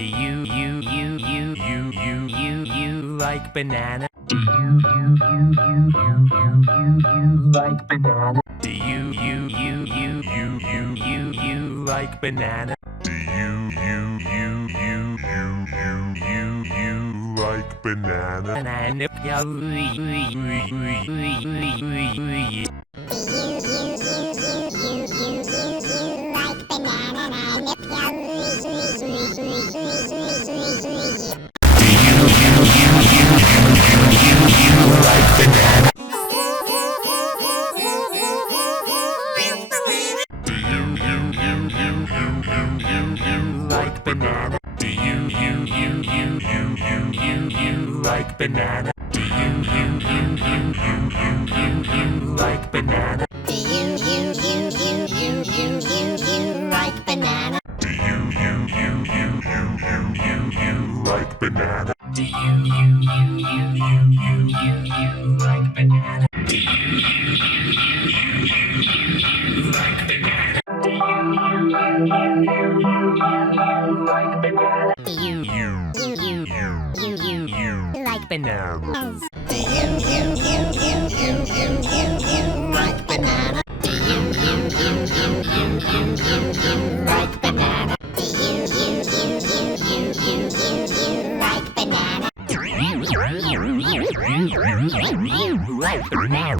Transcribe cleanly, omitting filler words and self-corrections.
Do you like banana? Do you like banana? Do you like banana? Do you like banana? Banana. Like banana? Do you like banana? Do you like banana? Do you like banana? Do you like banana? Do you like banana? Do you like banana? Do you like banana? Do you like Banana. Do you like banana? Do you like banana? Do you like banana? Like banana.